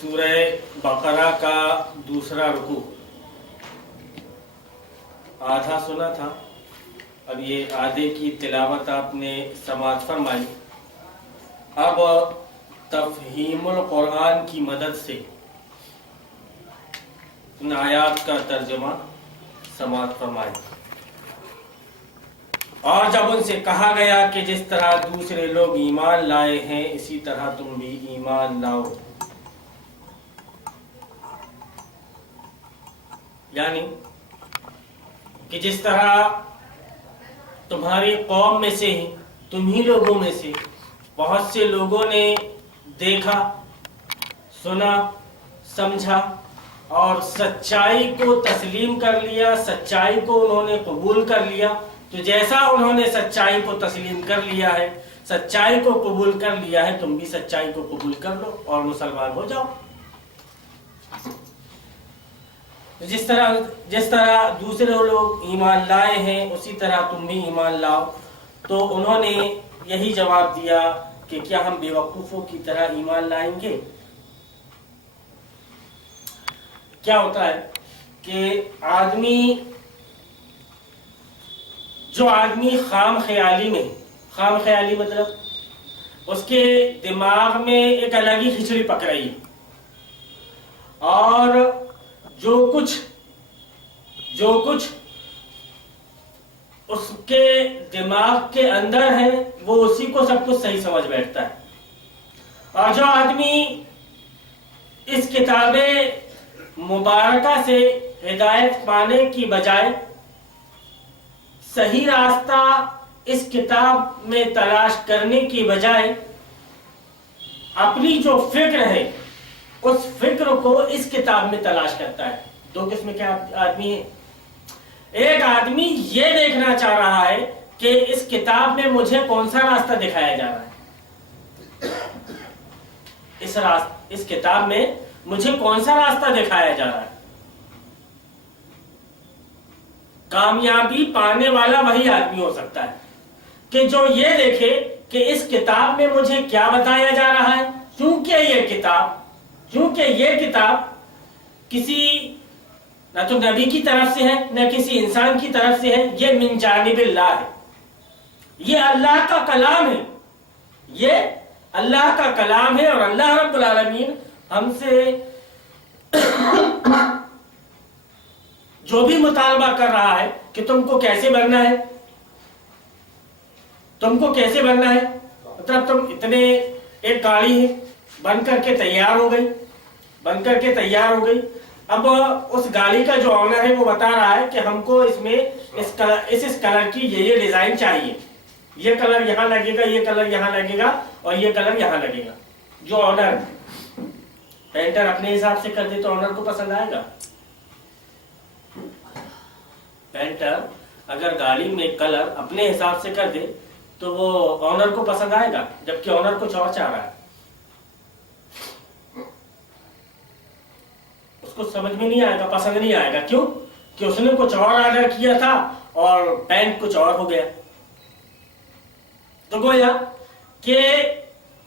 سورہ بقرہ کا دوسرا رکوع آدھا سنا تھا، اب یہ آدھے کی تلاوت آپ نے سماعت فرمائی۔ اب تفہیم القرآن کی مدد سے ان آیات کا ترجمہ سماعت فرمائی۔ اور جب ان سے کہا گیا کہ جس طرح دوسرے لوگ ایمان لائے ہیں اسی طرح تم بھی ایمان لاؤ، یعنی کہ جس طرح تمہاری قوم میں سے ہی، تم ہی لوگوں میں سے بہت سے لوگوں نے دیکھا، سنا، سمجھا اور سچائی کو تسلیم کر لیا، سچائی کو انہوں نے قبول کر لیا، تو جیسا انہوں نے سچائی کو تسلیم کر لیا ہے، سچائی کو قبول کر لیا ہے، تم بھی سچائی کو قبول کر لو اور مسلمان ہو جاؤ۔ جس طرح دوسرے لوگ ایمان لائے ہیں اسی طرح تم بھی ایمان لاؤ۔ تو انہوں نے یہی جواب دیا کہ کیا ہم بے وقوفوں کی طرح ایمان لائیں گے؟ کیا ہوتا ہے کہ جو آدمی خام خیالی مطلب اس کے دماغ میں ایک الگ ہی کھچڑی پک رہی ہے، اور جو کچھ اس کے دماغ کے اندر ہے وہ اسی کو سب کچھ صحیح سمجھ بیٹھتا ہے۔ اور جو آدمی اس کتاب مبارکہ سے ہدایت پانے کی بجائے صحیح راستہ اس کتاب میں تلاش کرنے کی بجائے اپنی جو فکر ہے اس فکر کو اس کتاب میں تلاش کرتا ہے، دو قسم کے آدمی ہیں۔ ایک آدمی یہ دیکھنا چاہ رہا ہے کہ اس کتاب میں مجھے کون سا راستہ دکھایا جا رہا ہے، اس کتاب میں مجھے کون سا راستہ دکھایا جا رہا ہے۔ کامیابی پانے والا وہی آدمی ہو سکتا ہے کہ جو یہ دیکھے کہ اس کتاب میں مجھے کیا بتایا جا رہا ہے، چونکہ یہ کتاب کسی نہ تو نبی کی طرف سے ہے نہ کسی انسان کی طرف سے ہے، یہ من جانب اللہ ہے، یہ اللہ کا کلام ہے، یہ اللہ کا کلام ہے۔ اور اللہ رب العالمین ہم سے جو بھی مطالبہ کر رہا ہے کہ تم کو کیسے بننا ہے، مطلب تم اتنے ایک گاڑی ہے بن کر کے تیار ہو گئی، اب اس گاڑی کا جو آنر ہے وہ بتا رہا ہے کہ ہم کو اس میں اس کلر کی یہ ڈیزائن چاہیے، یہ کلر یہاں لگے گا، یہ کلر یہاں لگے گا اور یہ کلر یہاں لگے گا۔ جو آنر پینٹر اپنے حساب سے کر دے تو آنر کو پسند آئے گا؟ پینٹر اگر گاڑی میں کلر اپنے حساب سے کر دے تو وہ آنر کو پسند آئے گا، جبکہ آنر کچھ اور چاہ رہا ہے، اس کو سمجھ میں نہیں آئے گا، پسند نہیں آئے گا۔ کیوں؟ کہ اس نے کچھ اور آرڈر کیا تھا اور پینٹ کچھ اور ہو گیا۔ تو گویا کہ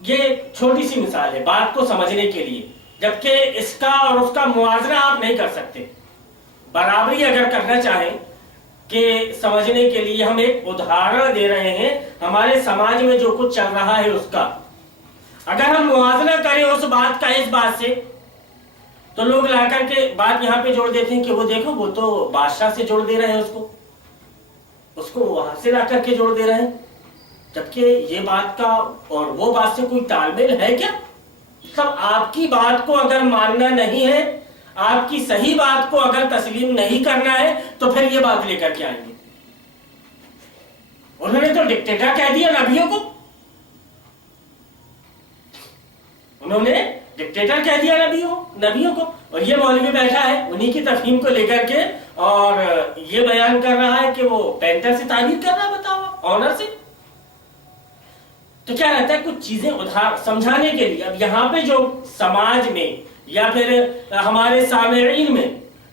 یہ چھوٹی سی مثال ہے بات کو سمجھنے کے لیے، جبکہ اس کا اور اس کا موازنہ آپ نہیں کر سکتے۔ برابری اگر کرنا چاہیں کہ سمجھنے کے لیے ہم ایک ادھارن دے رہے ہیں ہمارے سماج میں جو کچھ چل رہا ہے اس کا، اگر ہم موازنہ کریں اس بات کا اس بات سے تو لوگ لا کر کے بات یہاں پہ جوڑ دیتے ہیں کہ وہ دیکھو وہ تو بادشاہ سے جوڑ دے رہے ہیں، اس کو وہاں سے لا کر کے جوڑ دے رہے ہیں، جبکہ یہ بات کا اور وہ بات سے کوئی تال میل ہے کیا؟ سب آپ کی بات کو اگر ماننا نہیں ہے، آپ کی صحیح بات کو اگر تسلیم نہیں کرنا ہے تو پھر یہ بات لے کر کے آئیں گے۔ انہوں نے تو ڈکٹیٹر کہہ دیا نبیوں کو، نبیوں کو، اور یہ مولوی بیٹھا ہے انہی کی تفہیم کو لے کر کے اور یہ بیان کر رہا ہے کہ وہ پینٹر سے تعبیر کر رہا ہے، بتاؤ آنر سے۔ تو کیا رہتا ہے کچھ چیزیں ادھار سمجھانے کے لیے۔ اب یہاں پہ جو سماج میں یا پھر ہمارے سامعین میں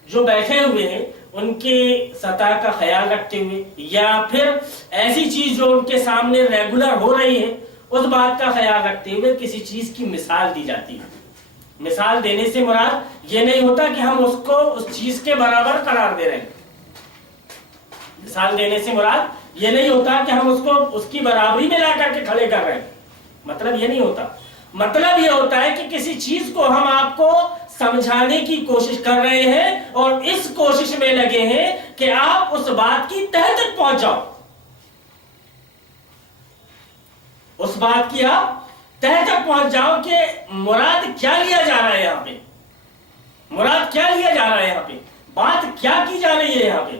جو بیٹھے ہوئے ہیں ان کی سطح کا خیال رکھتے ہوئے، یا پھر ایسی چیز جو ان کے سامنے ریگولر ہو رہی ہے اس بات کا خیال رکھتے ہوئے کسی چیز کی مثال دی جاتی ہے۔ مثال دینے سے مراد یہ نہیں ہوتا کہ ہم اس کو اس چیز کے برابر قرار دے رہے ہیں. مثال دینے سے مراد یہ نہیں ہوتا کہ ہم اس کو اس کی برابری میں لا کر کے کھڑے کر رہے ہیں. مطلب یہ نہیں ہوتا. مطلب یہ ہوتا ہے کہ کسی چیز کو ہم آپ کو سمجھانے کی کوشش کر رہے ہیں اور اس کوشش میں لگے ہیں کہ آپ اس بات کی تہہ تک پہنچ جاؤ. اس بات کی آپ تہہ تک پہنچ جاؤ کہ مراد کیا لیا جا رہا ہے یہاں پہ. مراد کیا لیا جا رہا ہے یہاں پہ. بات کیا کی جا رہی ہے یہاں پہ.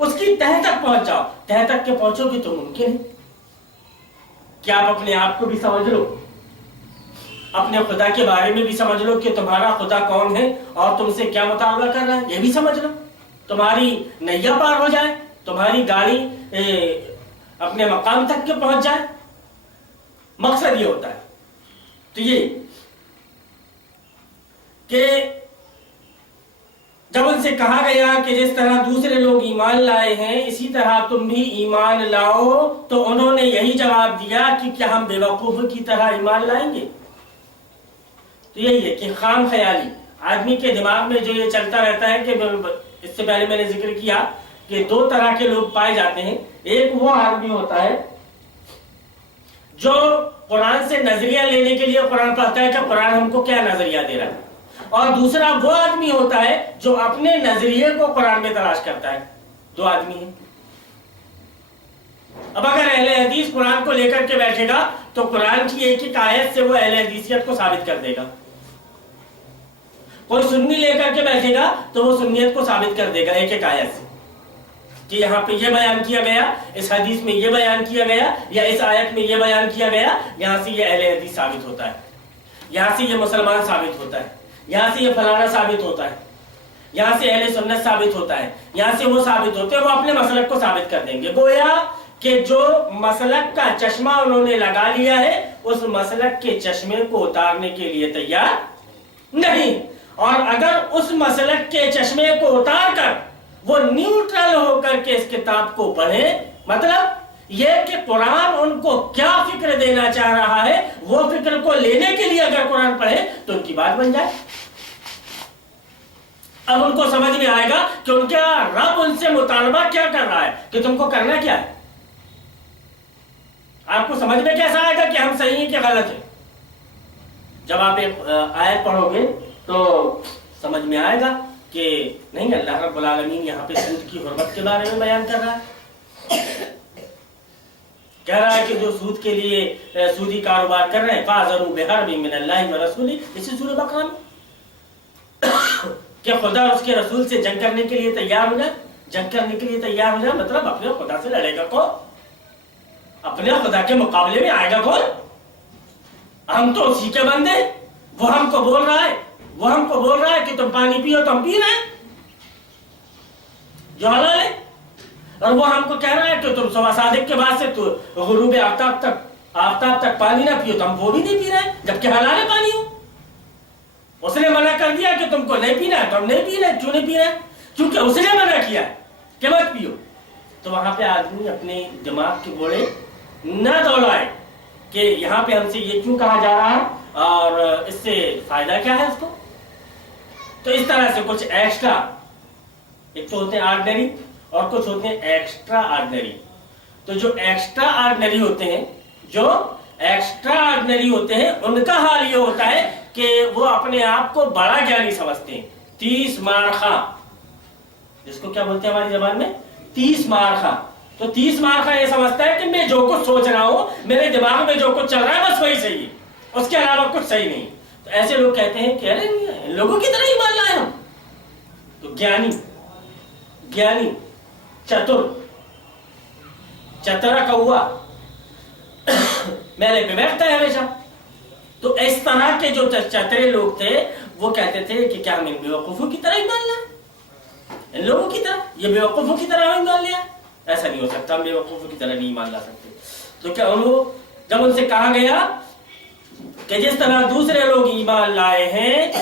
اس کی تہہ تک پہنچ جاؤ. تہہ تک کے پہنچو گے تو ممکن ہے کہ آپ اپنے آپ کو بھی سمجھ لو, اپنے خدا کے بارے میں بھی سمجھ لو کہ تمہارا خدا کون ہے اور تم سے کیا مطالبہ کر رہا ہے, یہ بھی سمجھ لو. تمہاری نیا پار ہو جائے, تمہاری گاڑی اپنے مقام تک کے پہنچ جائے. مقصد یہ ہوتا ہے. تو یہ کہ جب ان سے کہا گیا کہ جس طرح دوسرے لوگ ایمان لائے ہیں اسی طرح تم بھی ایمان لاؤ, تو انہوں نے یہی جواب دیا کہ کیا ہم بے وقوف کی طرح ایمان لائیں گے. تو یہی ہے کہ خام خیالی آدمی کے دماغ میں جو یہ چلتا رہتا ہے کہ اس سے پہلے میں نے ذکر کیا کہ دو طرح کے لوگ پائے جاتے ہیں. ایک وہ آدمی ہوتا ہے جو قرآن سے نظریہ لینے کے لیے قرآن پڑھتا ہے کہ قرآن ہم کو کیا نظریہ دے رہا ہے, اور دوسرا وہ آدمی ہوتا ہے جو اپنے نظریے کو قرآن میں تلاش کرتا ہے. دو آدمی ہیں. اب اگر اہل حدیث قرآن کو لے کر کے بیٹھے گا تو قرآن کی ایک ایک آیت سے وہ اہل حدیثیت کو ثابت کر دے گا. کوئی سنی لے کر کے بیٹھے گا تو وہ سنیت کو ثابت کر دے گا ایک ایک آیت سے کہ یہاں پہ یہ بیان کیا گیا, اس حدیث میں یہ بیان کیا گیا, یا اس آیت میں یہ بیان کیا گیا, یہاں سے یہ اہل حدیث ثابت ہوتا ہے, یہاں سے یہ مسلمان ثابت ہوتا ہے, یہاں سے یہ فلانا ثابت ہوتا ہے, یہاں سے اہل سنت ثابت ہوتا ہے, یہاں سے وہ ثابت ہوتے ہیں. وہ اپنے مسلک کو ثابت کر دیں گے. گویا کہ جو مسلک کا چشمہ انہوں نے لگا لیا ہے اس مسلک کے چشمے کو اتارنے کے لیے تیار نہیں, اور اگر اس مسلک کے چشمے کو اتار کر وہ نیوٹرل ہو کر کے اس کتاب کو پڑھیں, مطلب یہ کہ قرآن ان کو کیا فکر دینا چاہ رہا ہے وہ فکر کو لینے کے لیے اگر قرآن پڑھے تو ان کی بات بن جائے. اب ان کو سمجھ میں آئے گا کہ ان کا رب ان سے مطالبہ کیا کر رہا ہے, کہ تم کو کرنا کیا ہے. آپ کو سمجھ میں کیسا آئے گا کہ ہم صحیح ہیں کہ غلط ہیں. جب آپ ایک آیت پڑھو گے تو سمجھ میں آئے گا کہ نہیں, اللہ رب العالمین یہاں پہ سود کی حرمت کے بارے میں بیان کر رہا ہے. کہہ رہا ہے کہ جو سود کے لیے سودی کاروبار کر رہے ہیں فَاذَنُوا بِحَرْبٍ مِّنَ اللَّهِ وَرَسُولِهِ, اسی سورہ بقرہ میں کہ خدا اور اس کے رسول سے جنگ کرنے کے لیے تیار ہو جائے. جنگ کرنے کے لیے تیار ہو جائے مطلب اپنے خدا سے لڑے گا کون, اپنے خدا کے مقابلے میں آئے گا کون. ہم تو اسی کے بندے, وہ ہم کو بول رہا ہے, وہ ہم کو بول رہا ہے کہ تم پانی پیو تو ہم پی رہے ہیں جو حلال ہے, اور وہ ہم کو کہہ رہا ہے کہ تم صبح صادق کے بعد سے تو غروب آفتاب تک پانی نہ پیو تو ہم وہ بھی نہیں پی رہے ہیں جبکہ حلال ہے پانی ہو. اس نے منع کر دیا کہ تم کو نہیں پینا ہے تو ہم نہیں پی رہے. کیوں نہیں پی رہے؟ کیونکہ اس نے منع کیا کہ مت پیو. تو وہاں پہ آدمی اپنے دماغ کے گھوڑے نہ دوڑائے کہ یہاں پہ ہم سے یہ کیوں کہا جا رہا ہے اور اس سے فائدہ کیا ہے اس کو. تو اس طرح سے کچھ ایکسٹرا, ایک تو ہوتے ہیں آرڈنری اور کچھ ہوتے ہیں ایکسٹرا آرڈنری. تو جو ایکسٹرا آرڈنری ہوتے ہیں, جو ایکسٹرا آرڈنری ہوتے ہیں ان کا حال یہ ہوتا ہے کہ وہ اپنے آپ کو بڑا گیانی سمجھتے ہیں. 30 مار خاں, جس کو کیا بولتے ہیں ہماری زبان میں 30 مار خاں. تو 30 مار خاں یہ سمجھتا ہے کہ میں جو کچھ سوچ رہا ہوں, میرے دماغ میں جو کچھ چل رہا ہے بس وہی صحیح ہے, اس کے علاوہ کچھ صحیح نہیں. تو ایسے لوگ کہتے ہیں کہ ارے لوگوں کی طرح ایمان لائے ہم. تو گیانی چترا کوا میلے پہ بیٹھتا ہے ہمیشہ. تو اس طرح کے جو چترے لوگ تھے وہ کہتے تھے کہ کیا ہم ان بیوقوفوں کی طرح ایمان لائیں, ان لوگوں کی طرح, یہ بیوقوفوں کی طرح ایمان لیا. ایسا نہیں ہو سکتا, ہم بیوقوفوں کی طرح نہیں ایمان لا سکتے. تو کیا جب ان سے کہا گیا کہ جس طرح دوسرے لوگ ایمان لائے ہیں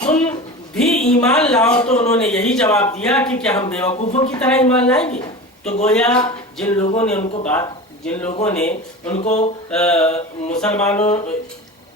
تم بھی ایمان لاؤ, تو انہوں نے یہی جواب دیا کہ کیا ہم بیوقوفوں کی طرح ایمان لائیں گے. تو گویا جن لوگوں نے ان کو مسلمانوں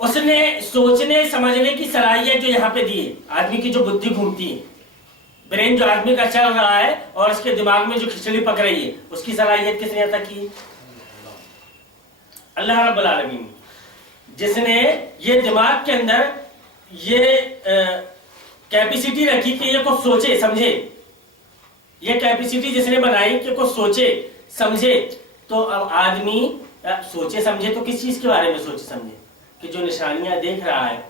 اس نے سوچنے سمجھنے کی صلاحیت جو یہاں پہ دی ہے، آدمی کی جو بدھی گھومتی ہے، برین جو آدمی کا چل رہا ہے اور اس کے دماغ میں جو کھچڑی پک رہی ہے، اس کی صلاحیت کس نے عطا کی؟ اللہ رب العالمین، جس نے یہ دماغ کے اندر یہ کیپیسٹی رکھی کہ یہ کچھ سوچے سمجھے، یہ کیپیسٹی جس نے بنائی کہ کچھ سوچے سمجھے، تو اب آدمی سوچے سمجھے تو کس چیز کے بارے میں سوچے سمجھے؟ کہ جو نشانیاں دیکھ رہا ہے،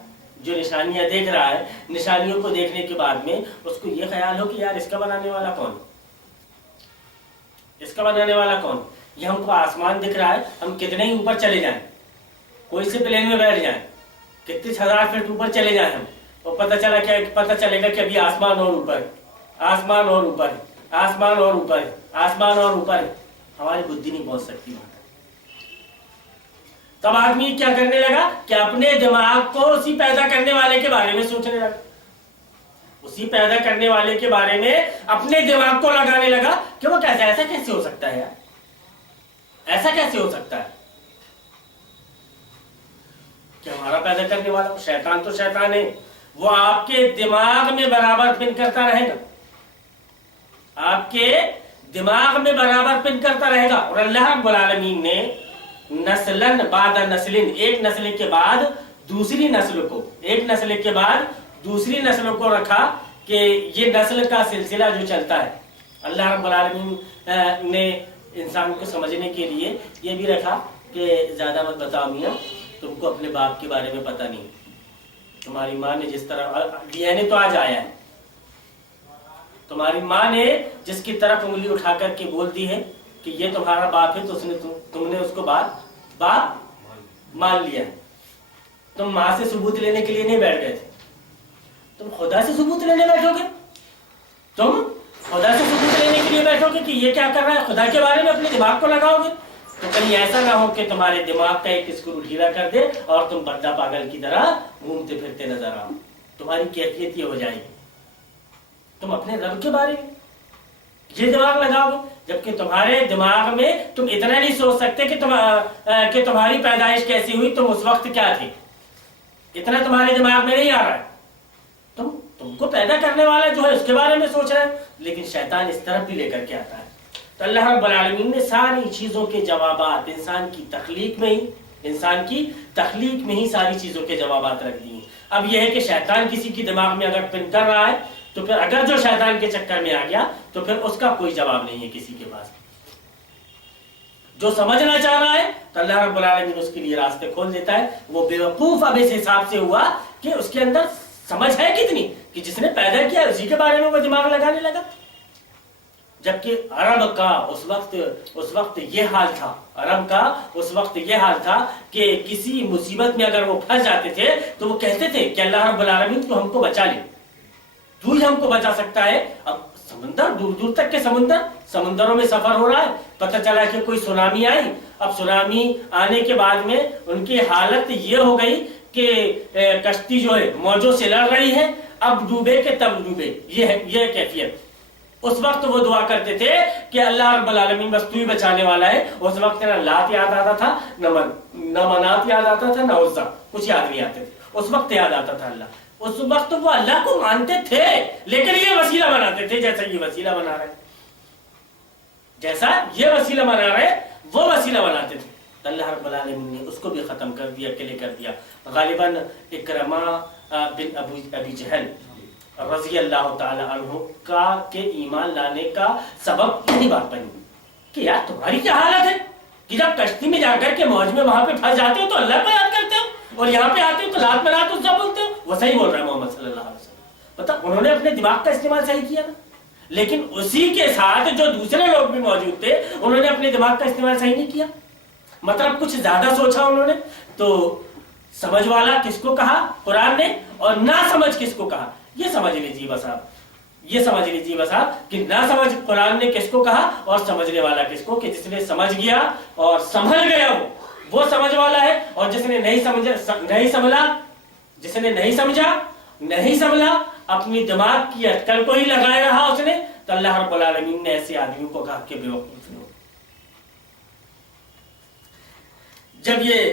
جو نشانیاں دیکھ رہا ہے، نشانیوں کو دیکھنے کے بعد میں اس کو یہ خیال ہو کہ یار اس کا بنانے والا کون، اس کا بنانے والا کون؟ یہ ہم کو آسمان دکھ رہا ہے، ہم کتنے ہی اوپر چلے جائیں، کوئی سے پلین میں بیٹھ جائیں، کتنے 1000 فٹ اوپر چلے جائیں ہم، اور پتہ چلے گا کہ ابھی آسمان اور اوپر، آسمان اور اوپر، آسمان اور اوپر، آسمان اور اوپر، ہماری بدھی نہیں پہنچ سکتی وہاں تک۔ تب آدمی کیا کرنے لگا کہ اپنے دماغ کو اسی پیدا کرنے والے کے بارے میں سوچنے لگا، اسی پیدا کرنے والے کے بارے میں اپنے دماغ کو لگانے لگا کہ وہ کیسے، ایسا کیسے ہو سکتا ہے یار، ایسا کیسے ہو سکتا ہے کہ ہمارا پیدا کرنے والا شیطان تو شیطان ہے، وہ آپ کے دماغ میں برابر پن کرتا رہے گا، آپ کے دماغ میں برابر پن کرتا رہے گا۔ اور اللہ رب العالمین نے نسلن بعد نسلن، ایک نسل کے بعد دوسری نسل کو، ایک نسل کے بعد دوسری نسل کو رکھا کہ یہ نسل کا سلسلہ جو چلتا ہے، اللہ رب العالمین نے انسان کو سمجھنے کے لیے یہ بھی رکھا کہ زیادہ مت بتاؤ میاں، تم کو اپنے باپ کے بارے میں پتہ نہیں، تمہاری ماں نے جس طرح ڈی این اے تو آج آیا ہے، تمہاری ماں نے جس کی طرف انگلی اٹھا کر کے بول دی ہے کہ یہ تمہارا باپ ہے، تو اس نے تم نے اس کو باپ مان لیا ہے۔ تم ماں سے ثبوت لینے کے لیے نہیں بیٹھ گئے تھے، تم خدا سے ثبوت لینے بیٹھو گے، تم خدا سے ثبوت لینے کے لیے بیٹھو گے کہ یہ کیا کر رہا ہے، خدا کے بارے میں اپنے دماغ کو لگاؤ گے، تو کہیں ایسا نہ ہو کہ تمہارے دماغ کا ایک اسکرو ڈھیلا کر دے اور تم بردہ پاگل کی طرح گھومتے پھرتے نظر آؤ، تمہاری کیفیت یہ ہو جائے گی۔ تم اپنے رب کے بارے میں یہ دماغ لگاؤ گے، جبکہ تمہارے دماغ میں تم اتنا نہیں سوچ سکتے کہ تمہاری پیدائش کیسی ہوئی، تم اس وقت کیا تھے، اتنا تمہارے دماغ میں نہیں آ رہا ہے۔ تم کو پیدا کرنے والا جو ہے اس کے بارے میں سوچ رہا ہے، لیکن شیطان اس طرف بھی لے کر کے آتا ہے۔ تو اللہ رب العالمین نے ساری چیزوں کے جوابات انسان کی تخلیق میں ہی ساری چیزوں کے جوابات رکھ دیے۔ اب یہ ہے کہ شیطان کسی کی دماغ میں اگر پن کر رہا ہے تو پھر اگر جو شیطان کے چکر میں آ گیا تو پھر اس کا کوئی جواب نہیں ہے کسی کے پاس۔ جو سمجھنا چاہ رہا ہے تو اللہ رب العالمین اس کے لیے راستے کھول دیتا ہے۔ وہ بیوقوف اب اس حساب سے ہوا کہ اس کے اندر سمجھ ہے کتنی کہ جس نے پیدا کیا اسی کے بارے میں وہ دماغ لگانے لگا، جبکہ عرب کا اس وقت یہ حال تھا، عرب کا اس وقت یہ حال تھا کہ کسی مصیبت میں اگر وہ پھنس جاتے تھے تو وہ کہتے تھے کہ اللہ رب العالمین تو ہم کو بچا لے، تو ہی ہم کو بچا سکتا ہے۔ اب سمندر دور دور تک کے سمندروں میں سفر ہو رہا ہے، پتہ چلا کہ کوئی سونامی آئی۔ اب سونامی آنے کے بعد میں ان کی حالت یہ ہو گئی کہ کشتی جو ہے موجوں سے لڑ رہی ہے، اب ڈوبے کہ تب ڈوبے، یہ کیفیت۔ اس وقت وہ دعا کرتے تھے کہ اللہ رب العالمین بس تو ہی بچانے والا ہے۔ اس وقت نہ لات یاد آتا تھا، نہ منات یاد آتا تھا، نہ عزا، کچھ یاد نہیں آتے تھے۔ اس وقت یاد آتا تھا اللہ۔ اس وقت وہ اللہ کو مانتے تھے لیکن یہ وسیلہ بناتے تھے، جیسا یہ وسیلہ بنا رہے، جیسا یہ وسیلہ بنا رہے وہ وسیلہ بناتے تھے۔ اللہ رب العالمین نے اس کو بھی ختم کر دیا، کلے کر دیا۔ غالباً اکرمہ بن ابی جہل رضی اللہ تعالی عنہ کا کے ایمان لانے کا سبب یہی بات بنی کہ یار تمہاری کیا حالت ہے کہ جب کشتی میں جا کر کے موج میں وہاں پہ پھنس جاتے ہو تو اللہ کو یاد کرتے ہو، اور یہاں پہ آتے ہو تو لات میں لات اس سے بولتے ہو۔ وہ صحیح بول رہا ہے محمد صلی اللہ علیہ وسلم، پتہ انہوں نے اپنے دماغ کا استعمال صحیح کیا نا، لیکن اسی کے ساتھ جو دوسرے لوگ بھی موجود تھے انہوں نے اپنے دماغ کا استعمال صحیح نہیں کیا، مطلب کچھ زیادہ سوچا انہوں نے۔ تو سمجھ والا کس کو کہا قرآن نے اور نہ سمجھ کس کو کہا، یہ سمجھ لیجیے بس آپ، یہ سمجھ لیجیے بس آپ کہ نہ سمجھ قرآن نے کس کو کہا اور سمجھنے والا کس کو، کہ جس نے سمجھ گیا اور سنبھل گیا وہ سمجھ والا ہے، اور جس نے نہیں سمجھا جس نے نہیں سمجھا اپنی دماغ کی اٹکل کو ہی لگائے رہا اس نے، تو اللہ رب العالمین نے ایسے آدمیوں کو کہا کہ بیوقوف ہو۔ جب یہ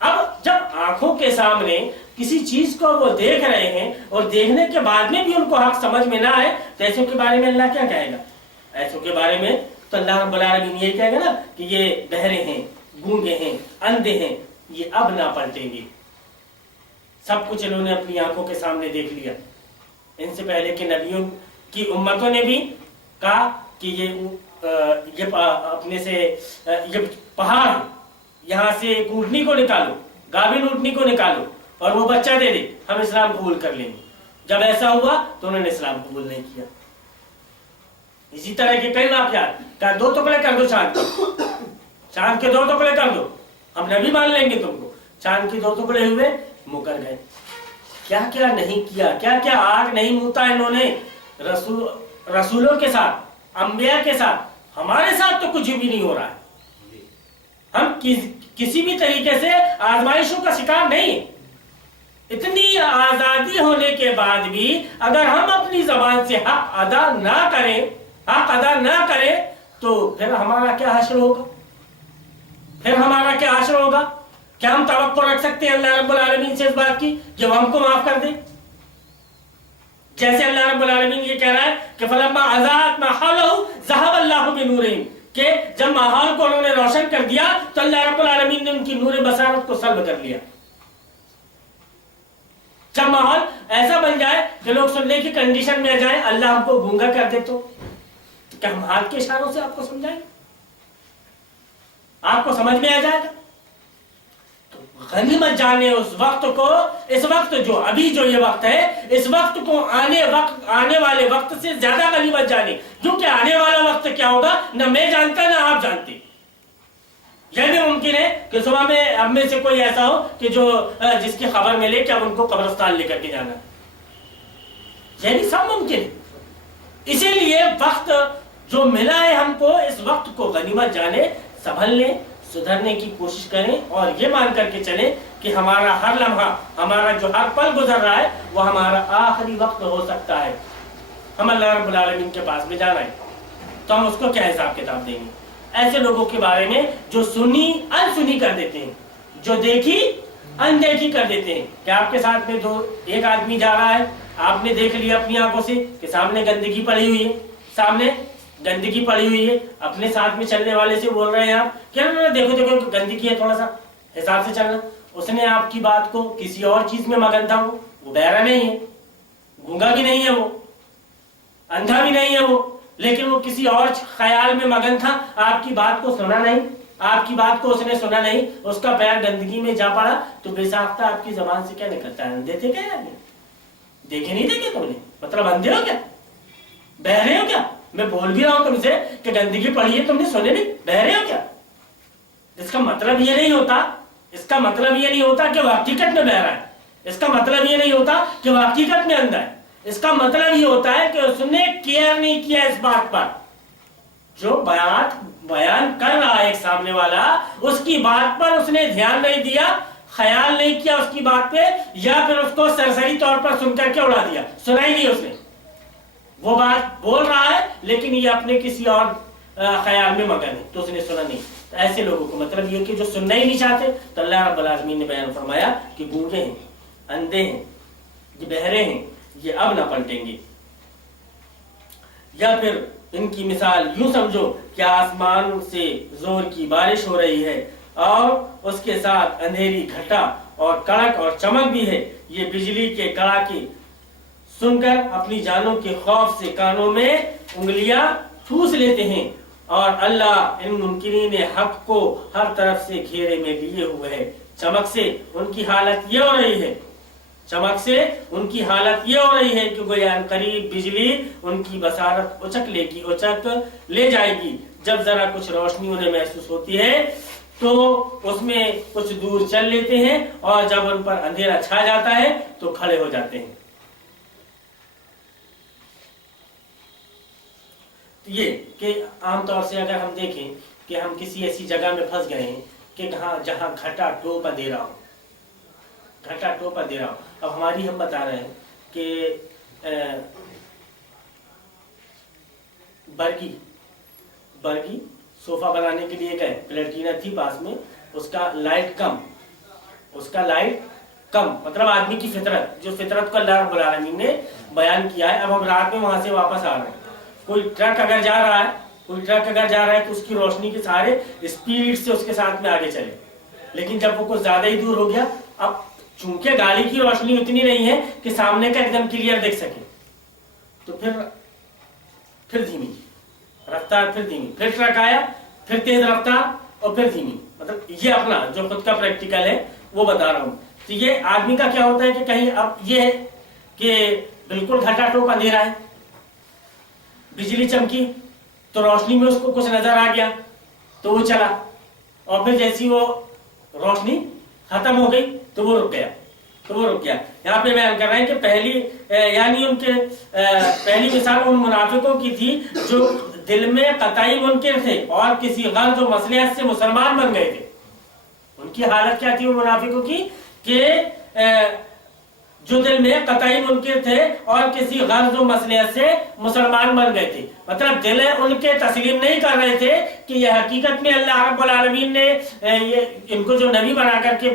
اب جب آنکھوں کے سامنے کسی چیز کو وہ دیکھ رہے ہیں اور دیکھنے کے بعد میں بھی ان کو حق سمجھ میں نہ آئے تو ایسوں کے بارے میں اللہ کیا کہے گا؟ ایسوں کے بارے میں تو اللہ رب العالمین یہ کہے گا نا کہ یہ بہرے ہیں، گونگے ہیں، اندھے ہیں، یہ اب نہ پلٹیں گے۔ سب کچھ انہوں نے اپنی آنکھوں کے سامنے دیکھ لیا۔ ان سے پہلے کے نبیوں کی امتوں نے بھی کہا کہ یہ اپنے سے یہ پہاڑ ہے، یہاں سے ایک اونٹنی کو نکالو، گابن اونٹنی کو نکالو اور وہ بچہ دے دے، ہم اسلام قبول کر لیں گے۔ جب ایسا ہوا تو انہوں نے اسلام قبول نہیں کیا۔ اسی طرح کے کئی واقعات، کہا 2 ٹکڑے کر دو چاند کے، چاند کے 2 ٹکڑے کر دو، ہم نبی مان لیں گے تم کو۔ چاند کے 2 ٹکڑے ہوئے، مکر گئے۔ کیا کیا نہیں کیا، کیا کیا آگ نہیں موتا انہوں نے رسولوں کے ساتھ، انبیاء کے ساتھ۔ ہمارے ساتھ تو کچھ بھی نہیں ہو رہا ہے، ہم کسی بھی طریقے سے آزمائشوں کا شکار نہیں ہیں۔ اتنی آزادی ہونے کے بعد بھی اگر ہم اپنی زبان سے حق ادا نہ کریں تو پھر ہمارا کیا حشر ہوگا؟ کیا ہم توقع رکھ سکتے ہیں اللہ رب العالمین سے اس بات کی کہ وہ ہم کو معاف کر دے؟ جیسے اللہ رب العالمین یہ کہہ رہا ہے کہ فلما اضاءت ما حوله ذهب الله بنورهم، کہ جب ماحول کو انہوں نے روشن کر دیا تو اللہ رب العالمین نے ان کی نور بصارت کو سلب کر لیا۔ جب ماحول ایسا بن جائے کہ لوگ سننے کی کنڈیشن میں آ جائیں، اللہ ہم کو گونگا کر دے تو کیا ہم ہاتھ کے اشاروں سے آپ کو سمجھائیں گے؟ آپ کو سمجھ میں آ جائے گا؟ غنیمت جانے اس وقت کو، اس وقت جو ابھی جو یہ وقت ہے، اس وقت کو آنے والے وقت سے زیادہ غنیمت جانے، کیونکہ آنے والا وقت کیا ہوگا نہ میں جانتا نہ آپ جانتے۔ یہ بھی ممکن ہے کہ صبح میں ہم میں سے کوئی ایسا ہو کہ جو جس کی خبر ملے کہ اب ان کو قبرستان لے کر کے جانا، یہ بھی سب ممکن ہے۔ اسی لیے وقت جو ملا ہے ہم کو، اس وقت کو غنیمت جانے، سنبھل لیں، سدھرنے کی کوشش کریں اور یہ مان کر کے چلیں کہ ہمارا ہر لمحہ، ہمارا جو ہر پل گزر رہا ہے وہ ہمارا آخری وقت ہو سکتا ہے۔ ہم اللہ رب العالمین کے پاس میں جانا ہے تو ہم اس کو کیا حساب کتاب دیں گے؟ ایسے لوگوں کے بارے میں جو سنی انسنی کر دیتے ہیں، جو دیکھی اندیکھی کر دیتے ہیں کہ آپ کے ساتھ میں ایک آدمی جا رہا ہے، آپ نے دیکھ لیا اپنی آنکھوں سے کہ سامنے گندگی پڑی ہوئی ہے، اپنے ساتھ میں چلنے والے سے بول رہے ہیں آپ کہ دیکھو گندگی ہے، تھوڑا سا حساب سے چلنا۔ اس نے آپ کی بات کو کسی اور چیز میں مگن تھا، وہ بہرا نہیں ہے، گونگا بھی نہیں ہے، وہ اندھا بھی نہیں ہے، وہ لیکن وہ کسی اور خیال میں مگن تھا، آپ کی بات کو سنا نہیں، آپ کی بات کو اس نے سنا نہیں، اس کا پیر گندگی میں جا پڑا تو بے ساختہ آپ کی زبان سے کیا نکلتا ہے؟ اندھے تھے کیا؟ دیکھے نہیں تھے کیا تم نے؟ مطلب اندھے ہو کیا؟ بہرے ہو کیا؟ میں بول بھی رہا ہوں تم سے کہ گندگی پڑی ہے، تم نے سنے نہیں؟ بہرے ہو کیا؟ اس کا مطلب یہ نہیں ہوتا کہ وہ حقیقت میں بہرا ہے، اس کا مطلب یہ نہیں ہوتا کہ وہ حقیقت میں اندھا ہے، اس کا مطلب یہ ہوتا ہے کہ اس نے کیئر نہیں کیا اس بات پر، جو بیان کر رہا ہے ایک سامنے والا، اس کی بات پر اس نے دھیان نہیں دیا، خیال نہیں کیا اس کی بات پہ، یا پھر اس کو سرسری طور پر سن کر کے اڑا دیا، سنا ہی نہیں اس نے۔ وہ بات بول رہا ہے لیکن یہ اپنے کسی اور خیال میں مگن ہے تو اس نے سنا نہیں۔ تو ایسے لوگوں کو مطلب یہ کہ جو سننا ہی نہیں چاہتے، تو اللہ رب العالمین نے بیان فرمایا کہ گونگے ہیں، اندھے ہیں، یہ بہرے ہیں، یہ اب نہ پلٹیں گے۔ یا پھر ان کی مثال یوں سمجھو کہ آسمان سے زور کی بارش ہو رہی ہے اور اس کے ساتھ اندھیری گھٹا اور کڑک اور چمک بھی ہے، یہ بجلی کے کڑاکے سن کر اپنی جانوں کے خوف سے کانوں میں انگلیاں ٹھوس لیتے ہیں، اور اللہ ان منکرین حق کو ہر طرف سے گھیرے میں لیے ہوئے ہے۔ چمک سے ان کی حالت یہ ہو رہی ہے کہ گویا قریب بجلی ان کی بصارت اچک لے جائے گی۔ جب ذرا کچھ روشنی انہیں محسوس ہوتی ہے تو اس میں کچھ دور چل لیتے ہیں، اور جب ان پر اندھیرا چھا جاتا ہے تو کھڑے ہو جاتے ہیں۔ یہ کہ عام طور سے اگر ہم دیکھیں کہ ہم کسی ایسی جگہ میں پھنس گئے ہیں کہ جہاں گھٹا ٹوپا دے رہا ہو، اب ہماری ہم بتا رہے ہیں کہ برگی صوفہ بنانے کے لیے گئے، پلیٹینا تھی پاس میں، اس کا لائٹ کم، اس کا لائٹ کم، مطلب آدمی کی فطرت، جو فطرت کو اللہ رب العالمین نے بیان کیا ہے. اب ہم رات میں وہاں سے واپس آ رہے ہیں، کوئی ٹرک اگر جا رہا ہے تو اس کی روشنی کے سارے اسپیڈ سے اس کے ساتھ میں آگے چلے. لیکن جب وہ کچھ زیادہ ہی دور ہو گیا، اب چونکہ گاڑی کی روشنی اتنی نہیں ہے کہ سامنے کا ایک دم کلیئر دیکھ سکے، تو پھر دھیمی رفتار، پھر دھیمی، پھر ٹرک آیا، پھر تیز رفتار اور پھر دھیمی. مطلب یہ اپنا جو خود کا پریکٹیکل ہے وہ بتا رہا ہوں. تو یہ آدمی کا کیا ہوتا ہے کہ کہیں اب یہ ہے کہ بالکل گھٹا ٹوپ اندھیرا ہے، بجلی چمکی تو روشنی میں اس کو کچھ نظر آ گیا تو وہ چلا، اور پھر جیسی وہ روشنی ختم ہو گئی تو وہ رک گیا. یہاں پہ بیان کر رہے ہیں کہ یعنی ان کے پہلی مثال ان منافقوں کی تھی جو دل میں قطعی منکر تھے اور کسی غرض و مصلحت سے مسلمان بن گئے تھے. ان کی حالت کیا تھی ان منافقوں کی کہ جو دل میں قطعی منکر تھے اور کسی غرض و مصلحت سے مسلمان بن گئے تھے. مطلب دل ان کے تسلیم نہیں کر رہے تھے کہ یہ حقیقت میں اللہ رب العالمین نے ان کو جو نبی بنا کر کے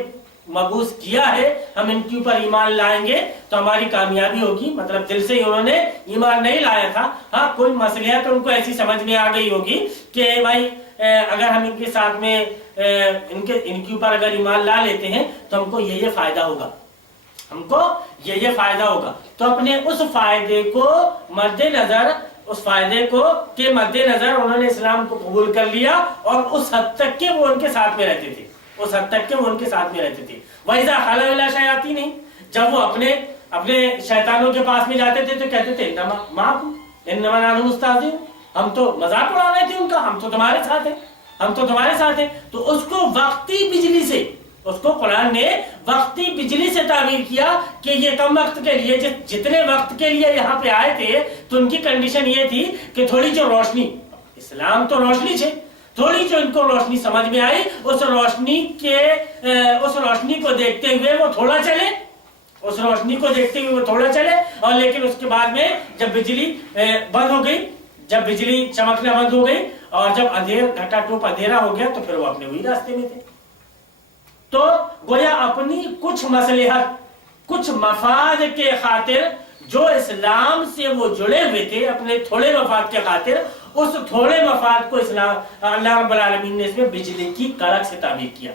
مبعوث کیا ہے، ہم ان کے اوپر ایمان لائیں گے تو ہماری کامیابی ہوگی. مطلب دل سے ہی انہوں نے ایمان نہیں لایا تھا. ہاں کوئی مصلحت ان کو ایسی سمجھ میں آ گئی ہوگی کہ بھائی اگر ہم ان کے ساتھ میں ان کے اوپر اگر ایمان لا لیتے ہیں تو ہم کو یہ فائدہ ہوگا، ہم کو یہ فائدہ ہوگا. تو اپنے اس فائدے کے مد نظر انہوں نے اسلام کو قبول کر لیا، اور اس حد تک کہ وہ ان کے ساتھ میں رہتے تھے. وَإِذَا خَلَوْا إِلَىٰ شَيَاطِينِهِمْ، جب وہ اپنے شیطانوں کے پاس میں جاتے تھے تو کہتے تھے إِنَّمَا نَحْنُ مُسْتَهْزِئُونَ، ہم تو مذاق اڑا رہے تھے ان کا، ہم تو تمہارے ساتھ ہیں. تو اس کو وقتی بجلی سے، اس کو قرآن نے وقتی بجلی سے تعبیر کیا کہ یہ کم وقت کے لیے، جتنے وقت کے لیے یہاں پہ آئے تھے تو ان کی کنڈیشن یہ تھی کہ تھوڑی جو روشنی، اسلام تو روشنی ہے، تھوڑی جو ان کو روشنی سمجھ میں آئی، اس روشنی کو دیکھتے ہوئے وہ تھوڑا چلے، اور لیکن اس کے بعد میں جب بجلی بند ہو گئی، جب بجلی چمکنا بند ہو گئی اور جب گھٹا ٹوپ اندھیرا ہو گیا تو پھر وہ اپنے وہی راستے میں تھے. تو گویا اپنی کچھ مصلحت، کچھ مفاد کے خاطر جو اسلام سے وہ جڑے ہوئے تھے، اپنے تھوڑے مفاد کے خاطر، اس تھوڑے مفاد کو اللہ رب العالمین نے اس میں بجلی کی کڑک سے تعبیر کیا.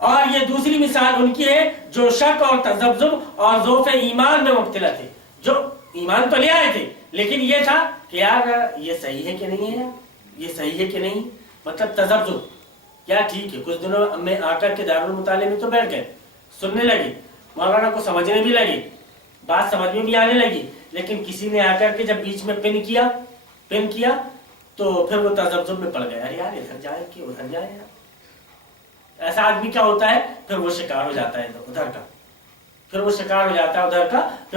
اور یہ دوسری مثال ان کی ہے جو شک اور تذبذب اور ضعف ایمان میں مبتلا تھے. جو ایمان تو لے آئے تھے لیکن یہ تھا کہ یار یہ صحیح ہے کہ نہیں ہے، یہ صحیح ہے کہ نہیں، مطلب تذبذب، کیا ٹھیک ہے. کچھ دنوں میں آ کر کے دارالمطالعے میں تو بیٹھ گئے، سننے لگے، مولانا کو سمجھنے بھی لگے، بات سمجھ میں بھی آنے لگی، لیکن کسی نے آ کر کے جب بیچ میں پن کیا تو پھر وہ تذبذب میں پڑ گئے. ارے یار ادھر جائے کہ ادھر جائے یار. ایسا آدمی کیا ہوتا ہے، پھر وہ شکار ہو جاتا ہے ادھر کا، پھر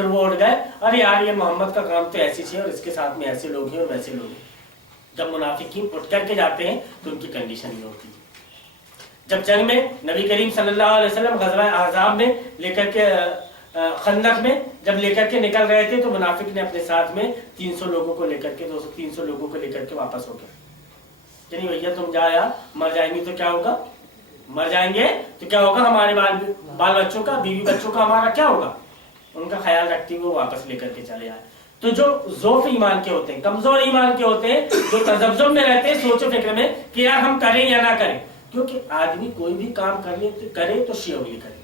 وہ اٹھ گئے، ارے یار یہ محمد کا کام تو ایسی چیز ہے اور اس کے ساتھ میں ایسے لوگ ہیں اور ویسے لوگ ہیں. جب منافقین اٹھ کر کے جاتے ہیں تو ان کی کنڈیشن یہ ہوتی ہے. جب جنگ میں نبی کریم صلی اللہ علیہ وسلم غزوہ احزاب میں لے کر کے خندق میں جب لے کر کے نکل رہے تھے تو منافق نے اپنے ساتھ میں 300 لوگوں کو لے کر کے 200-300 لوگوں کو لے کر کے واپس ہو گئے. کہ نہیں بھیا تم جایا، مر جائیں گے تو کیا ہوگا، مر جائیں گے تو کیا ہوگا، ہمارے بال بچوں کا، بیوی بچوں کا ہمارا کیا ہوگا. ان کا خیال رکھتے ہوئے واپس لے کر کے چلے آئے. تو جو ضعف ایمان کے ہوتے ہیں، کمزور ایمان کے ہوتے ہیں، جو تذبذب میں رہتے ہیں سوچ و فکر میں کہ یار ہم کریں یا نہ کریں، کیونکہ آدمی کوئی بھی کام کرے تو شیوری کرے.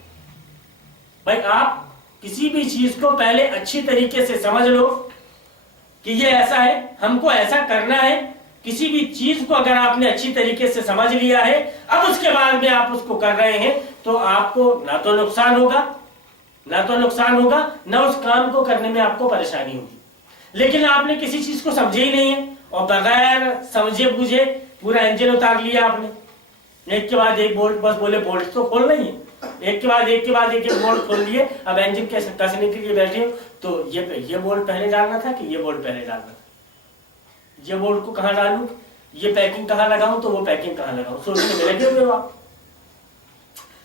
بھائی آپ کسی بھی چیز کو پہلے اچھی طریقے سے سمجھ لو کہ یہ ایسا ہے، ہم کو ایسا کرنا ہے. کسی بھی چیز کو اگر آپ نے اچھی طریقے سے سمجھ لیا ہے، اب اس کے بعد میں آپ اس کو کر رہے ہیں تو آپ کو نہ تو نقصان ہوگا نہ اس کام کو کرنے میں آپ کو پریشانی ہوگی. لیکن آپ نے کسی چیز کو سمجھے ہی نہیں ہے اور بغیر سمجھے بوجھے پورا انجن اتار لیا آپ نے، ایک کے بعد ایک بولٹ، بس بولے بولٹ تو کھول نہیں ہے، ایک کے بعد ایک بولٹ کھول لیے. اب انجن کسنے کے لیے بیٹھے تو یہ بولٹ پہلے ڈالنا تھا کہ یہ بولٹ پہلے ڈالنا تھا، یہ بولٹ کو کہاں ڈالوں، یہ پیکنگ کہاں لگاؤں تو وہ پیکنگ کہاں لگاؤں، سوچنے میں لگے ہوئے آپ.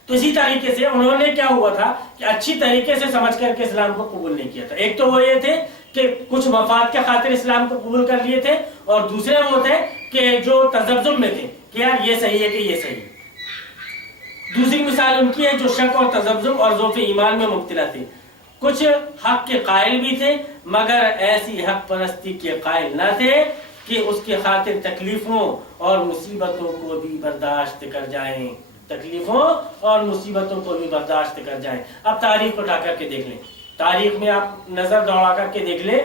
تو اسی طریقے سے انہوں نے کیا ہوا تھا کہ اچھی طریقے سے سمجھ کر کے اسلام کو قبول نہیں کیا تھا. ایک تو وہ یہ تھے کہ کچھ مفاد کے خاطر اسلام کو قبول کر لیے تھے، اور دوسرے وہ تھے کہ جو تذبذب میں تھے کہ یار یہ صحیح ہے کہ یہ صحیح ہے. دوسری مثال ان کی ہے جو شک اور تذبذب اور ضعف ایمان میں مبتلا تھے. کچھ حق کے قائل بھی تھے مگر ایسی حق پرستی کے قائل نہ تھے کہ اس کے خاطر تکلیفوں اور مصیبتوں کو بھی برداشت کر جائیں. تکلیفوں اور مصیبتوں کو بھی برداشت کر جائیں. اب تاریخ اٹھا کر کے دیکھ لیں, تاریخ میں آپ نظر دوڑا کر کے دیکھ لیں,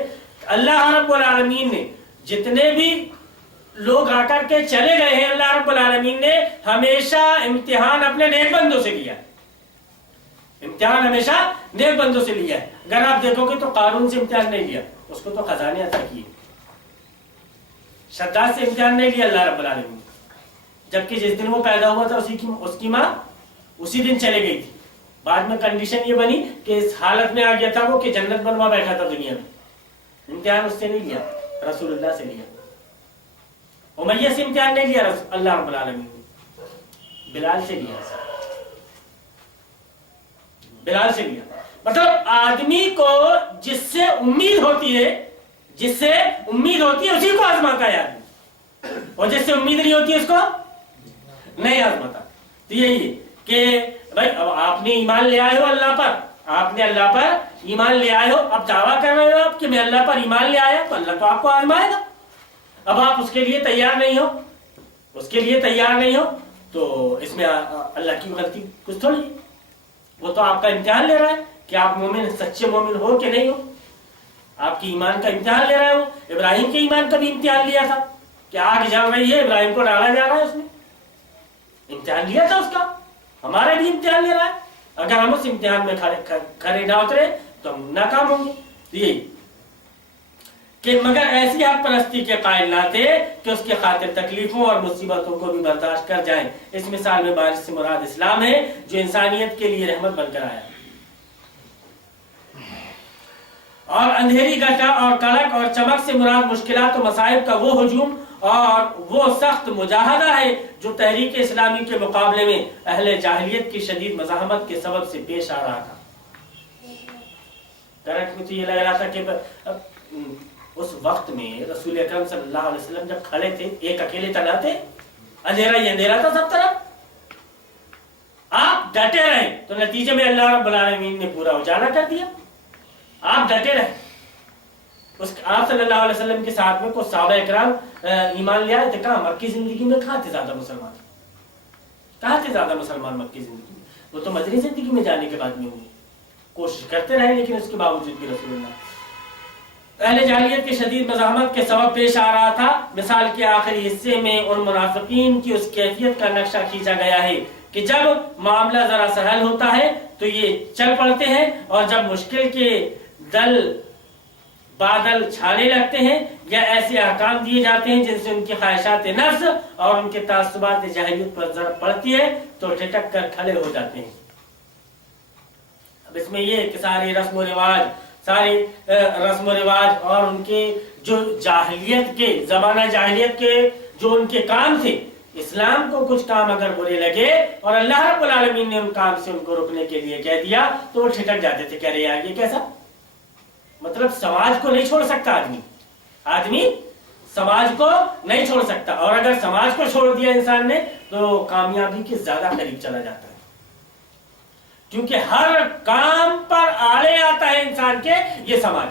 اللہ رب العالمین نے جتنے بھی لوگ آ کر کے چلے گئے ہیں, اللہ رب العالمین نے ہمیشہ امتحان اپنے نیک بندوں سے لیا. امتحان ہمیشہ نیک بندوں سے لیا ہے. اگر آپ دیکھو گے تو قارون سے امتحان نہیں لیا, اس کو تو خزانے عطا کیے. شداد سے امتحان نہیں لیا اللہ رب العالمین, جبکہ جس دن وہ پیدا ہوا تھا اس کی ماں اسی دن چلے گئی تھی. بعد میں کنڈیشن یہ بنی کہ اس حالت میں آ گیا تھا وہ کہ جنت بنوا بیٹھا تھا دنیا میں. امتحان اس سے نہیں لیا, رسول اللہ سے لیا. امیہ سے امتحان نہیں لیا اللہ رب العالمین نے, بلال سے لیا. بلال سے لیا. مطلب آدمی کو جس سے امید ہوتی ہے اسی کو آزماتا ہے آدمی, اور جس سے امید نہیں ہوتی ہے اس کو نہیں آزماتا. تو یہی ہے کہ بھائی اب آپ نے ایمان لے آئے ہو اللہ پر, آپ نے اللہ پر ایمان لے آئے ہو, اب دعویٰ کر رہے ہو آپ کہ میں اللہ پر ایمان لے آیا, تو اللہ تو آپ کو آزمائے گا. اب آپ اس کے لیے تیار نہیں ہو تو اس میں اللہ کی غلطی کچھ تھوڑی. وہ تو آپ کا امتحان لے رہا ہے کہ آپ مومن, سچے مومن ہو کہ نہیں ہو. آپ کی ایمان کا امتحان لے رہے ہو. ابراہیم کے ایمان کا بھی امتحان لیا تھا کہ آگ جل رہی ہے, ابراہیم کو ڈالا جا رہا ہے, اس نے امتحان لیا تھا اس کا. ہمارا بھی امتحان لے رہا ہے. اگر ہم اس امتحان میں کھڑے نہ اترے تو ہم ناکام ہوں گے. یہی کہ مگر ایسی حق پرستی کے قائل نہ تھے کہ اس کے خاطر تکلیفوں اور مصیبتوں کو بھی برداشت کر جائیں. اس مثال میں بارش سے مراد اسلام ہے جو انسانیت کے لیے رحمت بن کر آیا. اور اندھیری گٹا اور کڑک اور چمک سے مراد مشکلات و مصائب کا وہ ہجوم اور وہ سخت مجاہدہ ہے جو تحریک اسلامی کے مقابلے میں اہل جاہلیت کی شدید مزاحمت کے سبب سے پیش آ رہا تھا. کڑک میں تو یہ لگ رہا تھا کہ اس وقت میں رسول اکرم صلی اللہ علیہ وسلم جب کھڑے تھے, ایک اکیلے تنہا تھے, اندھیرا ہی اندھیرا تھا سب طرف, آپ ڈٹے رہے تو نتیجے میں اللہ رب العالمین نے پورا اجالا کر دیا. آپ ڈٹے رہے. آپ صلی اللہ علیہ وسلم کے ساتھ میں کچھ صحابہ اکرام ایمان لے آئے تھے. کہاں مکی زندگی میں کہاں تھے زیادہ مسلمان, مکی زندگی میں. وہ تو مدنی زندگی میں جانے کے بعد میں ہوئی, کوشش کرتے رہے لیکن اس کے باوجود بھی رسول اللہ اہل جاہلیت کی شدید مزاحمت کے سبب پیش آ رہا تھا. مثال کے آخری حصے میں ان منافقین کی اس کیفیت کا نقشہ کھینچا گیا ہے کہ جب معاملہ ذرا سہل ہوتا ہے تو یہ چل پڑتے ہیں, اور جب مشکل کے بادل چھانے لگتے ہیں یا ایسے احکام دیے جاتے ہیں جن سے ان کی خواہشات نفس اور ان کے تعصبات جاہلیت پر ضرب پڑتی ہے تو ٹھٹک کر کھڑے ہو جاتے ہیں. اب اس میں یہ کہ سارے رسم و رواج اور ان کے جو جاہلیت کے زمانہ جاہلیت کے جو ان کے کام تھے, اسلام کو کچھ کام اگر برے لگے اور اللہ رب العالمین نے ان کام سے ان کو روکنے کے لیے کہہ دیا تو وہ ٹھٹک جاتے تھے. کہہ رہے یار یہ کیسا, مطلب سماج کو نہیں چھوڑ سکتا آدمی سماج کو نہیں چھوڑ سکتا, اور اگر سماج کو چھوڑ دیا انسان نے تو کامیابی کے زیادہ قریب چلا جاتا ہے, کیونکہ ہر کام پر آڑے آتا ہے انسان کے یہ سماج.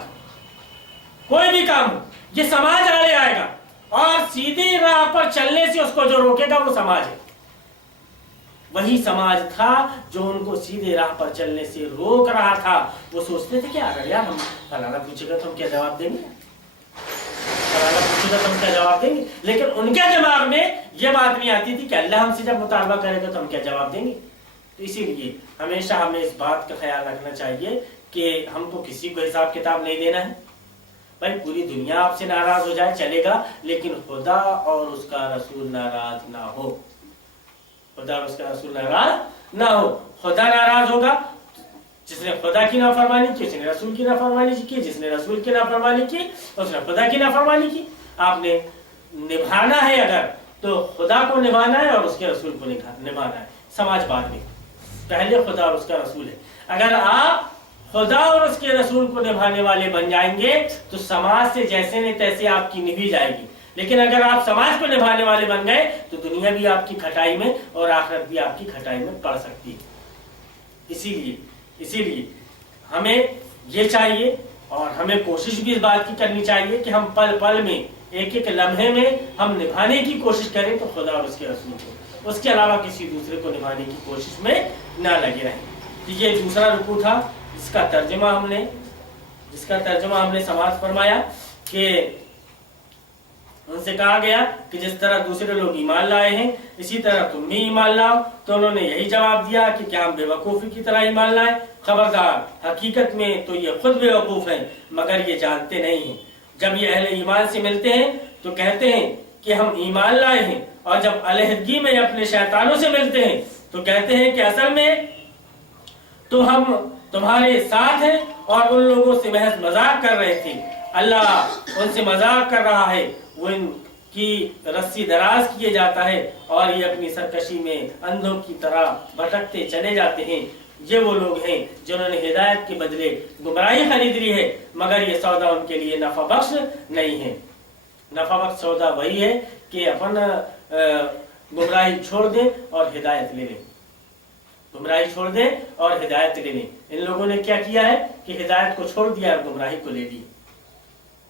کوئی بھی کام ہو یہ سماج آڑے آئے گا, اور سیدھی راہ پر چلنے سے اس کو جو روکے گا وہ سماج ہے. وہی سماج تھا جو ان کو سیدھے راہ پر چلنے سے روک رہا تھا. وہ سوچتے تھے کہ اگر یار ہم فلانا پوچھے گا تو ہم کیا جواب دیں گے, لیکن ان کے دماغ میں یہ بات نہیں آتی تھی کہ اللہ ہم سے جب مطالبہ کرے گا تو ہم کیا جواب دیں گے. تو اسی لیے ہمیشہ ہمیں اس بات کا خیال رکھنا چاہیے کہ ہم کو کسی کو حساب کتاب نہیں دینا ہے. بھائی پوری دنیا آپ سے ناراض ہو جائے چلے گا, لیکن خدا اور اس کا رسول ناراض نہ ہو. خدا اور اس کا رسول ناراض نہ ہو. خدا ناراض ہوگا جس نے خدا کی نافرمانی کی, اس نے رسول کی نافرمانی کی, جس نے رسول کی نافرمانی کی اس نے خدا کی نافرمانی کی. آپ نے نبھانا ہے اگر تو خدا کو نبھانا ہے اور اس کے رسول کو نبھانا ہے. سماج بعد میں, پہلے خدا اور اس کا رسول ہے. اگر آپ خدا اور اس کے رسول کو نبھانے والے بن جائیں گے تو سماج سے جیسے نہیں تیسے آپ کی نبھی جائے گی. لیکن اگر آپ سماج کو نبھانے والے بن گئے تو دنیا بھی آپ کی کھٹائی میں اور آخرت بھی آپ کی کھٹائی میں پڑ سکتی ہے۔ اسی لیے ہمیں یہ چاہیے اور ہمیں کوشش بھی اس بات کی کرنی چاہیے کہ ہم پل پل میں ایک ایک لمحے میں ہم نبھانے کی کوشش کریں تو خدا اور اس کے رسول کو، اس کے علاوہ کسی دوسرے کو نبھانے کی کوشش میں نہ لگے رہیں۔ تو یہ دوسرا رکوع تھا جس کا ترجمہ ہم نے سماعت فرمایا کہ ان سے کہا گیا کہ جس طرح دوسرے لوگ ایمان لائے ہیں اسی طرح تم بھی ایمان لاؤ، تو انہوں نے یہی جواب دیا کہ کیا ہم بے وقوفی کی طرح ایمان لائیں؟ خبردار، حقیقت میں تو یہ خود بے وقوف ہیں مگر یہ جانتے نہیں ہیں۔ جب یہ اہل ایمان سے ملتے ہیں تو کہتے ہیں کہ ہم ایمان لائے ہیں، اور جب علیحدگی میں اپنے شیطانوں سے ملتے ہیں تو کہتے ہیں کہ اصل میں تو ہم تمہارے ساتھ ہیں اور ان لوگوں سے محض مذاق کر رہے تھے۔ اللہ ان سے مذاق کر رہا ہے، وہ ان کی رسی دراز کیے جاتا ہے اور یہ اپنی سرکشی میں اندھوں کی طرح بھٹکتے چلے جاتے ہیں۔ یہ وہ لوگ ہیں جنہوں نے ہدایت کے بدلے گمراہی خرید لی ہے، مگر یہ سودا ان کے لیے نفع بخش نہیں ہے۔ نفع بخش سودا وہی ہے کہ اپن گمراہی چھوڑ دیں اور ہدایت لے لیں، گمراہی چھوڑ دیں اور ہدایت لے لیں۔ ان لوگوں نے کیا کیا ہے کہ ہدایت کو چھوڑ دیا اور گمراہی کو لے لی،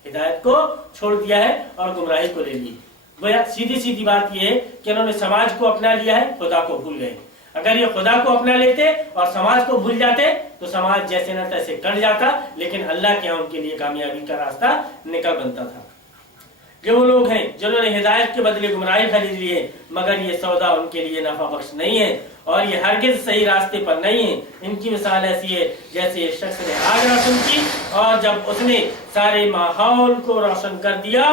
ہدایت کو چھوڑ دیا ہے اور گمراہی کو لے لی۔ گویا سیدھی بات یہ ہے کہ انہوں نے سماج کو اپنا لیا ہے، خدا کو بھول گئے۔ اگر یہ خدا کو اپنا لیتے اور سماج کو بھول جاتے تو سماج جیسے نہ تیسے کٹ جاتا، لیکن اللہ کے ہاں ان کے لیے کامیابی کا راستہ نکل بنتا تھا۔ یہ وہ لوگ ہیں جنہوں نے ہدایت کے بدلے گمراہی خرید لی ہے، مگر یہ سودا ان کے لیے نفع بخش نہیں ہے اور یہ ہرگز صحیح راستے پر نہیں ہے۔ ان کی مثال ایسی ہے جیسے ایک شخص نے آگ روشن کی اور جب اس نے سارے ماحول کو روشن کر دیا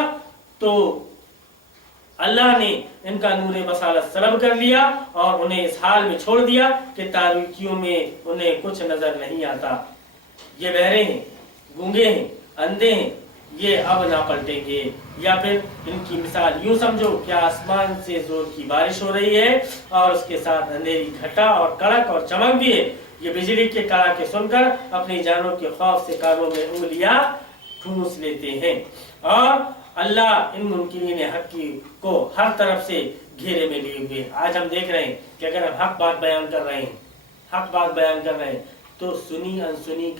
تو اللہ نے ان کا نور بصارت سلب کر لیا اور انہیں اس حال میں چھوڑ دیا کہ تاریکیوں میں انہیں کچھ نظر نہیں آتا۔ یہ بہرے ہیں، گونگے ہیں، اندھے ہیں، یہ اب نہ پلٹیں گے۔ یا پھر ان کی مثال یوں سمجھو کہ آسمان سے زور کی بارش ہو رہی ہے اور اس کے ساتھ اندھیری گھٹا اور کڑک اور چمک بھی ہے۔ یہ بجلی کے کڑاکے سن کر اپنی جانوں کے خوف سے کانوں میں انگلیاں ٹھونس لیتے ہیں، اور اللہ ان منکرین حق کو ہر طرف سے گھیرے میں لیے ہوئے۔ آج ہم دیکھ رہے ہیں کہ اگر ہم حق بات بیان کر رہے ہیں تو سنی انسنی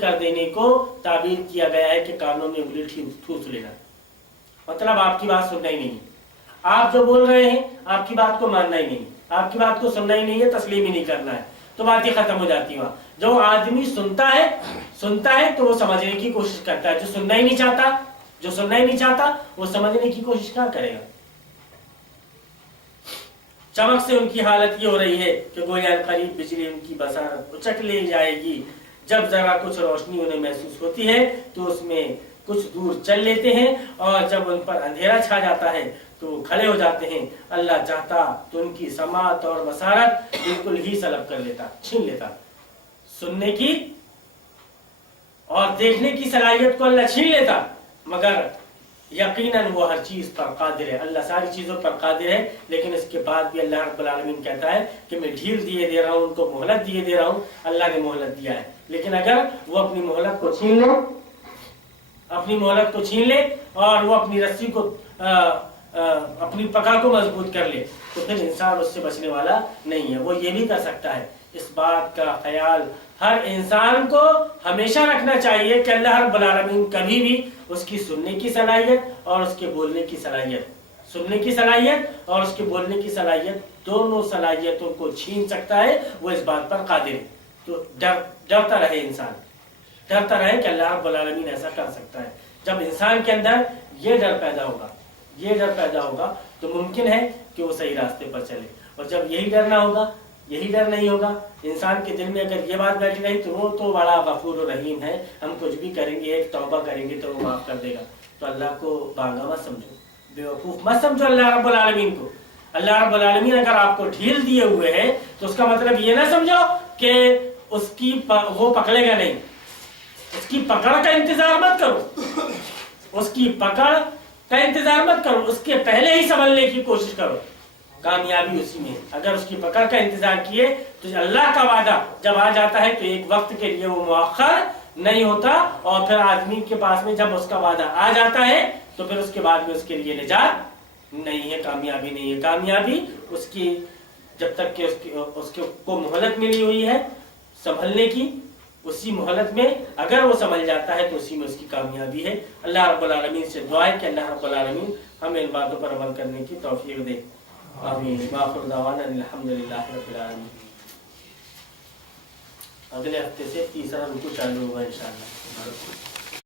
کر دینے کو تعبیر کیا گیا ہے کہ کانوں میں انگلی ٹھوس لینا، مطلب آپ کی بات سننا ہی نہیں، آپ جو بول رہے ہیں آپ کی بات کو ماننا ہی نہیں، آپ کی بات کو سننا ہی نہیں ہے، تسلیم ہی نہیں کرنا ہے، تو بات ہی ختم ہو جاتی ہے۔ وہاں جو آدمی سنتا ہے تو وہ سمجھنے کی کوشش کرتا ہے، جو سننا ہی نہیں چاہتا وہ سمجھنے کی کوشش کیا کرے گا؟ چمک سے ان کی حالت یہ ہو رہی ہے کہ گویا قریب بجلی ان کی بصارت اچک لے جائے گی۔ جب ذرا کچھ روشنی انہیں محسوس ہوتی ہے تو اس میں کچھ دور چل لیتے ہیں، اور جب ان پر اندھیرا چھا جاتا ہے تو وہ کھڑے ہو جاتے ہیں۔ اللہ چاہتا تو ان کی سماعت اور بصارت بالکل ہی سلب کر لیتا، چھین لیتا۔ سننے کی اور دیکھنے کی صلاحیت کو اللہ چھین لیتا، مگر یقیناً وہ ہر چیز پر قادر ہے، اللہ ساری چیزوں پر قادر ہے۔ لیکن اس کے بعد بھی اللہ رب العالمین کہتا ہے کہ میں ڈھیل دیے دے رہا ہوں، ان کو مہلت دیے دے رہا ہوں۔ اللہ نے مہلت دیا ہے، لیکن اگر وہ اپنی مہلت کو چھین لے اور وہ اپنی رسی کو اپنی پکڑ کو مضبوط کر لے تو پھر انسان اس سے بچنے والا نہیں ہے۔ وہ یہ بھی کر سکتا ہے۔ اس بات کا خیال ہر انسان کو ہمیشہ رکھنا چاہیے کہ اللہ رب العالمین کبھی بھی اس کی سننے کی صلاحیت اور اس کے بولنے کی صلاحیت دونوں صلاحیتوں کو چھین سکتا ہے، وہ اس بات پر قادر ہے۔ تو ڈرتا رہے انسان، ڈرتا رہے کہ اللہ رب العالمین ایسا کر سکتا ہے۔ جب انسان کے اندر یہ ڈر پیدا ہوگا تو ممکن ہے کہ وہ صحیح راستے پر چلے، اور جب یہی ڈر نہیں ہوگا انسان کے دل میں، اگر یہ بات بیٹھی رہی تو وہ تو بڑا غفور و رحیم ہے، ہم کچھ بھی کریں گے، ایک توبہ کریں گے تو وہ معاف کر دے گا، تو اللہ کو بانگا مت سمجھو، بے وقوف مت سمجھو اللہ رب العالمین کو۔ اللہ رب العالمین اگر آپ کو ڈھیل دیے ہوئے ہے تو اس کا مطلب یہ نہ سمجھو کہ وہ پکڑے گا نہیں، اس کی پکڑ کا انتظار مت کرو، اس کے پہلے ہی سنبھلنے کی کوشش کرو، کامیابی اسی میں۔ اگر اس کی پکڑ کا انتظار کیے تو اللہ کا وعدہ جب آ جاتا ہے تو ایک وقت کے لیے وہ مؤخر نہیں ہوتا, اور پھر آدمی کے پاس میں جب اس کا وعدہ آ جاتا ہے تو پھر اس کے بعد میں اس کے لیے نجات نہیں ہے, کامیابی نہیں ہے. کامیابی اس کی جب تک کہ اس کو مہلت ملی ہوئی ہے سنبھلنے کی, اسی مہلت میں اگر وہ سنبھل جاتا ہے تو اسی میں اس کی کامیابی ہے. اللہ رب العالمین سے دعا ہے کہ اللہ رب العالمین ہمیں ان باتوں پر عمل کرنے کی توفیق دے. آمین. وآخر دعوانا الحمدللہ رب العالمین. اگلے ہفتے سے تیسرا رکوع چالو ہوگا انشاءاللہ.